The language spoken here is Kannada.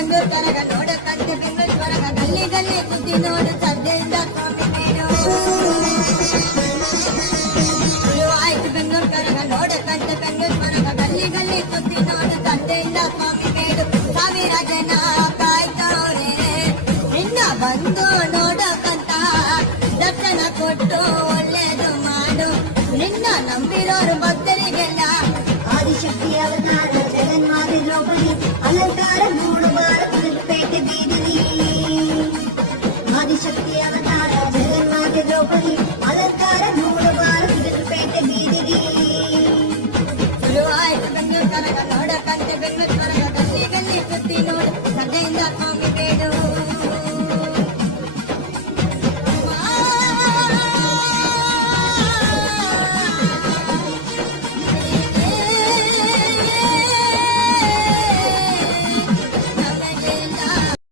ಬೆಂಗಳೂರು ಕರಗ ನೋಡಕ್ಕಂತೆ ಬೆಂಗಳೂರು ಕರಗ ಗಲ್ಲಿ ಗಲ್ಲಿ ಸುದ್ದಿ ನೋಡು ಸದ್ಯದಿಂದ ಸ್ವಾಮಿ ಮೇಡು ಆಯ್ತು ಬೆಂಗಳೂರು ಕರಗ ನೋಡಕ್ಕಂತೆ ಬೆಂಗಳೂರು ಕರಗ ಗಲ್ಲಿ ಗಲ್ಲಿ ಸುದ್ದಿ ನೋಡು ಸದ್ಯದಿಂದ ಸ್ವಾಮಿ ಮೇಡು ಸಾವಿರ ಜನ ಕಾಯ್ತವ್ರೆ ನಿನ್ನ ಬಂದು ನೋಡಕ್ಕಂತ ದರ್ಶನ ಕೊಟ್ಟು ಒಳ್ಳೇದು ಮಾಡು ನಿನ್ನ ನಂಬಿರೋರು ಭಕ್ತರಿಗೆಲ್ಲ ಆದಿಶಕ್ತಿ ಅವತಾರ ಜಗನ್ಮಾತೆ ದ್ರೌಪದಿ ಅಲಂಕಾರ ನೋಡುವಾರ ಪೇಟೆ ಬೀದಿಲಿ ಆದಿಶಕ್ತಿ ಅವತಾರ ಜಗನ್ಮಾತೆ ದ್ರೌಪದಿ ಅಲಂಕಾರ ನೋಡುವಾರ ಪೇಟೆ ಬೀದಿಲಿ ಶುರುವಾಯ್ತು ಬೆಂಗಳೂರು ಕರಗ ನೋಡಕ್ಕಂತೆ ಬೆಂಗಳೂರು ಕರಗ ಗಲ್ಲಿ ಗಲ್ಲಿ ಸುತ್ತಿ ನೋಡು